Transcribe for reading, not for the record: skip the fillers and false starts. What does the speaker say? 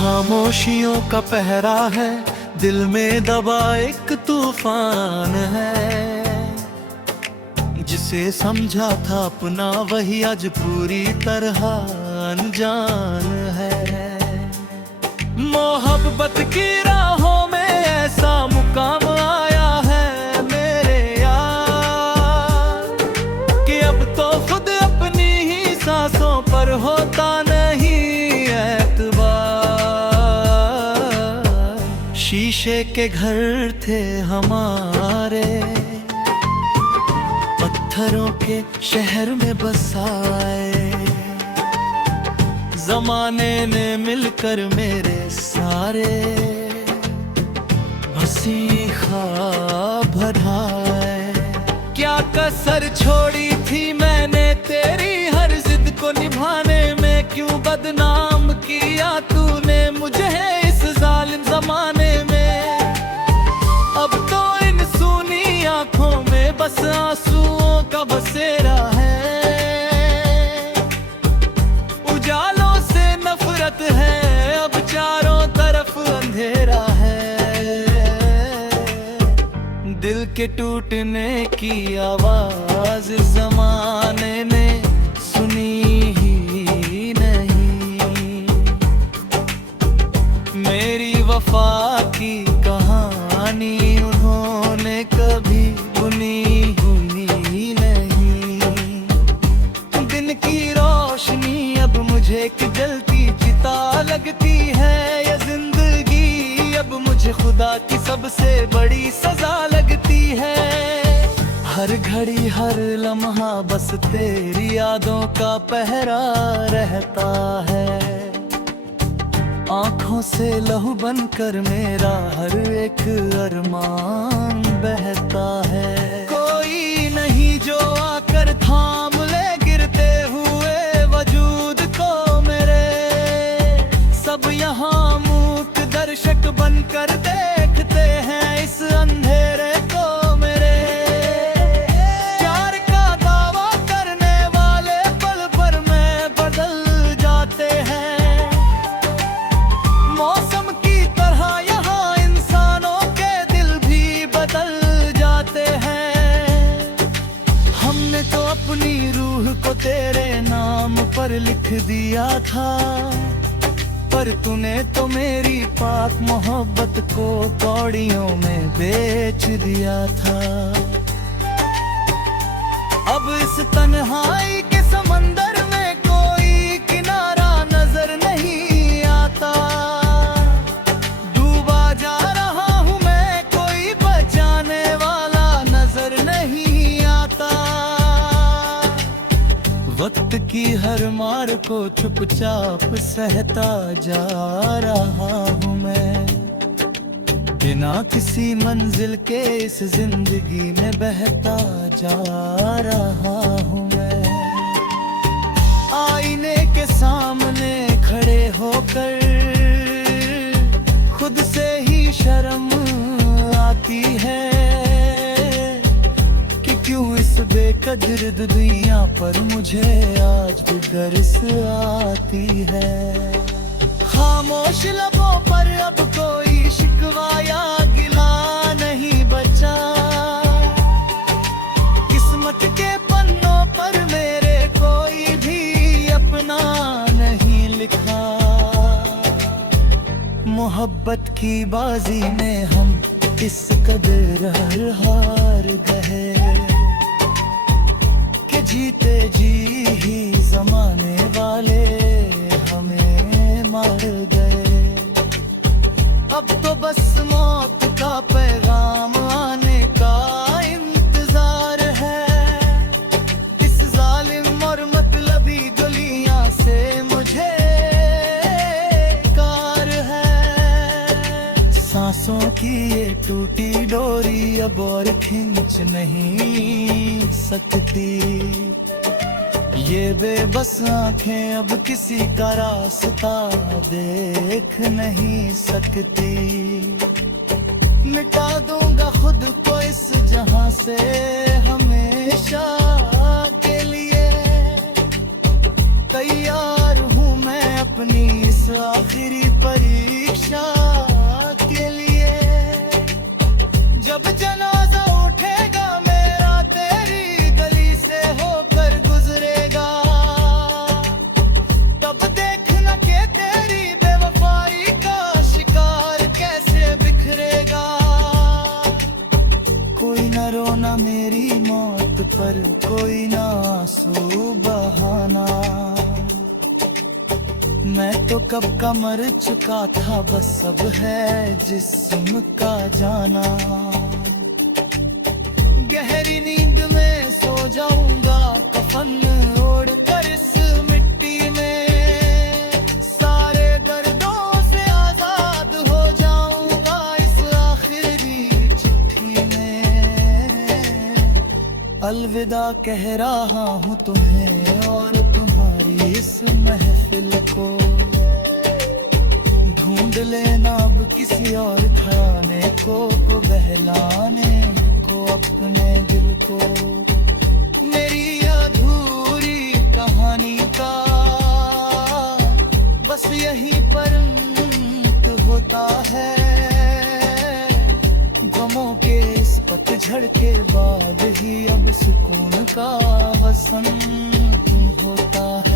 खामोशियों का पहरा है, दिल में दबा एक तूफान है। जिसे समझा था अपना वही आज पूरी तरह अनजान है। मोहब्बत की राहों में ऐसा मुकाम आया है मेरे यार, कि अब तो खुद अपनी ही सांसों पर होता नहीं एतबार। शीशे के घर थे हमारे, पत्थरों के शहर में बसाए। जमाने ने मिलकर मेरे सारे हंसी ख्वाब भराए। क्या कसर छोड़ी थी मैंने तेरी हर जिद को निभाने में, क्यों बदनाम किया तूने मुझे इस जालिम जमाने में। अब तो इन सूनी आंखों में बस आंसुओं का बसेरा है। उजालों से नफरत है, अब चारों तरफ अंधेरा है। दिल के टूटने की आवाज जमाने ने सुनी ही नहीं। मेरी वफा की कहानी उन्होंने कभी सुनी ही नहीं। दिन की रोशनी अब मुझे एक जलती चिता लगती है। ये जिंदगी अब मुझे खुदा की सबसे बड़ी सजा लगती है। हर घड़ी हर लम्हा बस तेरी यादों का पहरा रहता है। आंखों से लहू बनकर मेरा हर एक अरमान बहता है। कोई नहीं जो आकर थाम ले गिरते हुए वजूद को मेरे। सब यहाँ मूक दर्शक बनकर देखते हैं इस अंधेरे को मेरे। प्यार का दावा करने वाले पल भर में बदल जाते हैं। मौसम की तरह यहाँ इंसानों के दिल भी बदल जाते हैं। हमने तो अपनी रूह को तेरे नाम पर लिख दिया था, पर तूने तो मेरी पाक मोहब्बत को कौड़ियों में बेच दिया था। अब इस तन्हाई के समंदर में कोई किनारा नजर नहीं आता। डूबा जा रहा हूँ मैं, कोई बचाने वाला नजर नहीं आता। वक्त की हर मार को चुपचाप सहता जा रहा हूँ मैं। बिना किसी मंजिल के इस जिंदगी में बहता जा रहा हूँ मैं। आईने के सामने खड़े होकर खुद से ही शर्म आती है, कि क्यों इस बेकदर दुनिया पर मुझे आज भी गर्स आती है। खामोश लबों पर अब कोई शिकवा या गिला नहीं बचा। किस्मत के पन्नों पर मेरे कोई भी अपना नहीं लिखा। मोहब्बत की बाजी में हम इस कदर हार गए, कि जीते जी ही जमाने वाले हमें मार गए। अब तो बस मौत का पैगाम आने का इंतजार है। इस जालिम और मतलबी गलियां से मुझे कार है। सांसों की ये टूटी डोरी अब और खींच नहीं सकती। ये बेबस आंखें अब किसी का रास्ता देख नहीं सकती। मिटा दूंगा खुद को इस जहां से हमेशा के लिए। तैयार हूँ मैं अपनी इस आखिरी परी कोई ना आंसू बहाना। मैं तो कब का मर चुका था, बस अब है जिस्म का जाना। गहरी नींद में सो जाऊंगा, कफन ओढ़ कर इस मिट्टी में। सारे दर्दों से आजाद हो जाऊंगा इस आखिरी चिट्ठी में। अलविदा कह रहा हूँ तुम्हें और तुम्हारी इस महफिल को। ढूंढ लेना अब किसी और खाने को बहलाने को अपने दिल को। मेरी अधूरी कहानी का बस यहीं पर अंत होता है। गमों के इस पतझड़ के बाद ही अब सुकून का वसंत होता है।